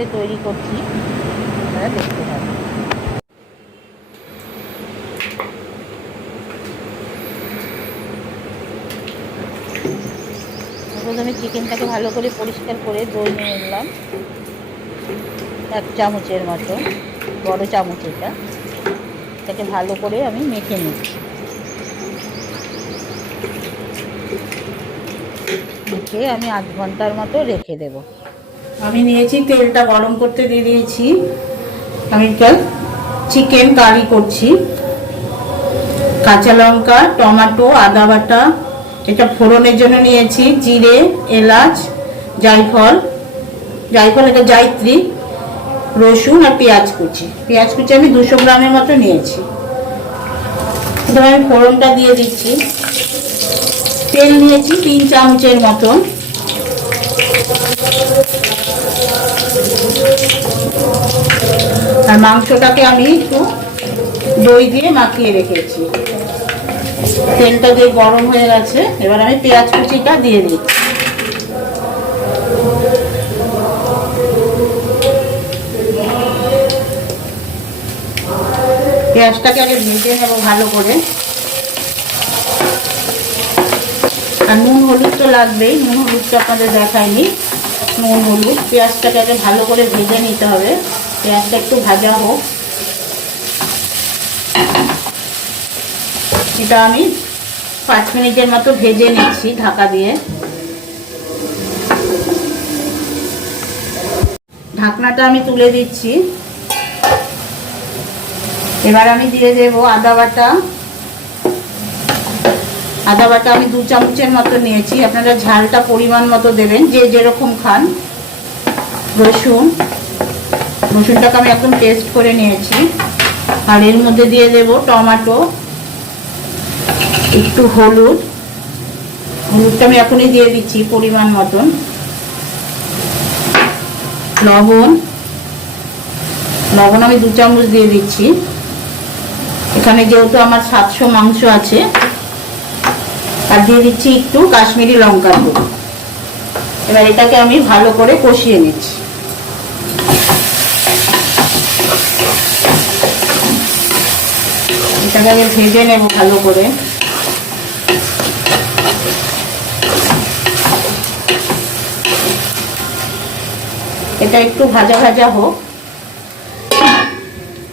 কিভাবে তৈরি করছি আপনারা দেখতে পাবেন। প্রথমে চিকেনটাকে ভালো করে পরিষ্কার করে দই নিয়ে নিলাম 1 চামচের মতো, বড় চামচ এটাকে ভালো করে আমি মেখে নিচ্ছি। মেখে আমি আধ ঘন্টার মতো রেখে দেব। আমি নিয়েছি, তেলটা গরম করতে দিয়ে দিয়েছি। আমি চিকেন কারি করছি। কাঁচা লঙ্কা, টমেটো, আদা বাটা, এটা ফোড়নের জন্য নিয়েছি জিরে, এলাচ, জায়ফল, এটা জায়ত্রী, রসুন আর পেঁয়াজ কুচি। আমি 200 গ্রামের মতো নিয়েছি। এবার আমি ফোড়নটা দিয়ে দিচ্ছি। তেল নিয়েছি 3 চামচের মতন। আর মাংসটাকে আমি একটু দই দিয়ে মাখিয়ে রেখেছি। তেলটা দিয়ে গরম হয়ে গেছে, এবার আমি পেঁয়াজ কুচিটা দিয়ে দিচ্ছি। পেঁয়াজটাকে আগে ভেজে নেব ভালো করে। আর নুন হলুদ তো লাগবেই, নুন হলুদটা আপনাদের দেখায়নি। নুন হলুদ, পেঁয়াজটাকে আগে ভালো করে ভেজে নিতে হবে। পেঁয়াজটা একটু ভাজা হোক। এটা আমি 5 মিনিটের মতো ভেজে নিচ্ছি ঢাকা দিয়ে। ঢাকনাটা আমি তুলে দিচ্ছি। এবার আমি দিয়ে দেব আদা বাটা। আমি 2 চামচের মতো নিয়েছি, আপনারা ঝালটা পরিমাণ মতো দেবেন, যে যেরকম খান। রসুনটাকে আমি একদম পেস্ট করে নিয়েছি। আর এর মধ্যে দিয়ে দেব টমেটো, একটু হলুদটা আমি এখনই দিয়ে দিচ্ছি পরিমাণ মতন। লবণ আমি 2 চামচ দিয়ে দিচ্ছি। এখানে যেহেতু আমার 700 মাংস আছে, আর দিয়ে দিচ্ছি একটু কাশ্মীরি লঙ্কার গুঁড়ো। এবার এটাকে আমি ভালো করে কষিয়ে নিচ্ছি। এটাকে আমি ভেজে নেব ভালো করে। এটা একটু ভাজা ভাজা হোক।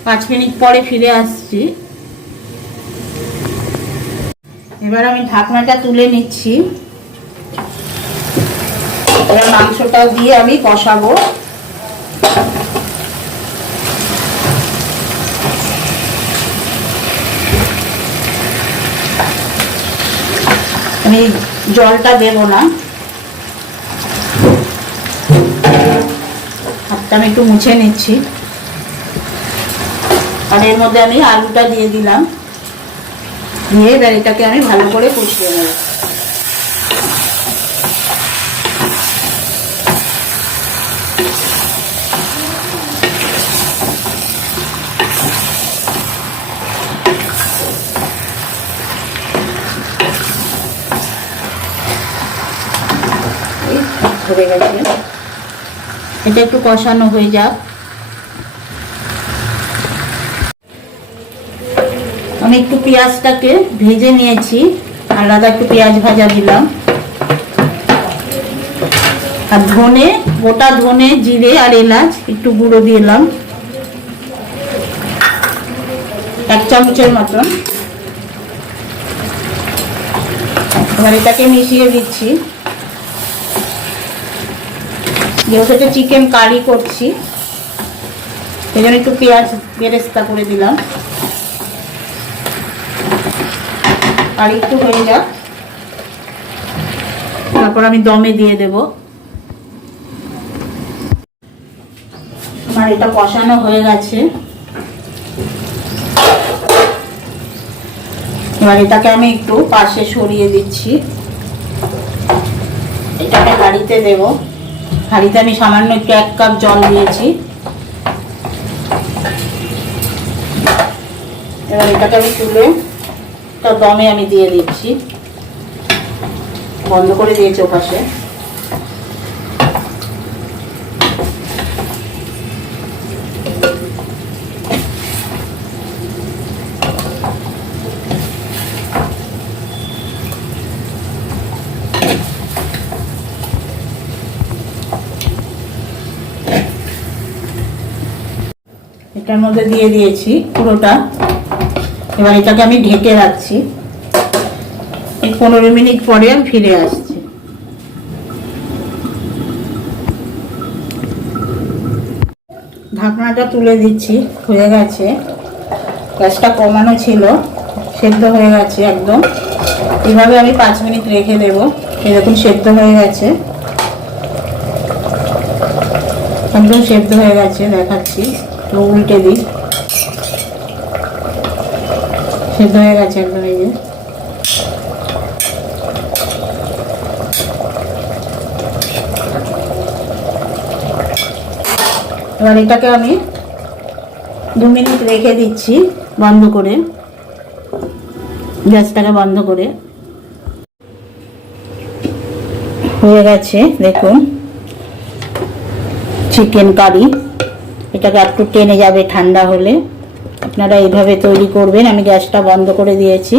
5 মিনিট পরে ফিরে আসছি। এবার আমি ঢাকনাটা তুলে নিচ্ছি। এবার মাংসটা দিয়ে আমি কষাবো। আমি জলটা দেব না, হাতটা আমি একটু মুছে নিচ্ছি। আর এর মধ্যে আমি আলুটা দিয়ে দিলাম, দিয়ে এবার এটাকে আমি ভালো করে কষিয়ে নেব। ধরে গেছে, এটা একটু কষানো হয়ে যাক। আমি একটু পেঁয়াজটাকে ভেজে নিয়েছি, আলাদা একটু পেঁয়াজ ভাজা দিলাম। আর গোটা ধনে, জিরে আর এলাচ একটু গুঁড়ো দিলাম 1 চামচের মতন। এবার এটাকে মিশিয়ে দিচ্ছি। যেহেতু এটা চিকেন কারি করছি, সেই জন্য একটু পেঁয়াজ বেরেস্তা করে দিলাম। আর একটু হয়ে যাক, তারপর আমি দমে দিয়ে দেব। আমার এটা কষানো হয়ে গেছে। এবার এটাকে আমি একটু পাশে সরিয়ে দিচ্ছি। এটাকে হাঁড়িতে দেব। হাঁড়িতে আমি সামান্য একটু 1 কাপ জল দিয়েছি। এবার এটাকে আমি তুলে দমে আমি দিয়ে দিচ্ছি। বন্ধ করে দিয়েছি ওপাশে। এটার মধ্যে দিয়ে দিয়েছি পুরোটা। এবার এটাকে আমি ঢেকে রাখছি। এই 15 মিনিট পরে আমি ফিরে আসছি। ঢাকনাটা তুলে দিচ্ছি, হয়ে গেছে। গ্যাসটা কমানো ছিল, সেদ্ধ হয়ে গেছে একদম। এভাবে আমি 5 মিনিট রেখে দেবো। এরকম সেদ্ধ হয়ে গেছে, একদম সেদ্ধ হয়ে গেছে, দেখাচ্ছি। তো উল্টে দিই, সেদ্ধ হয়ে গেছে একদম। এই যে এবার এটাকে আমি 2 মিনিট রেখে দিচ্ছি বন্ধ করে, গ্যাসটাকে বন্ধ করে। হয়ে গেছে দেখুন চিকেন কারি। এটাকে একটু টেনে যাবে ঠান্ডা হলে। আপনারা এইভাবে তৈরি করবেন। আমি গ্যাসটা বন্ধ করে দিয়েছি।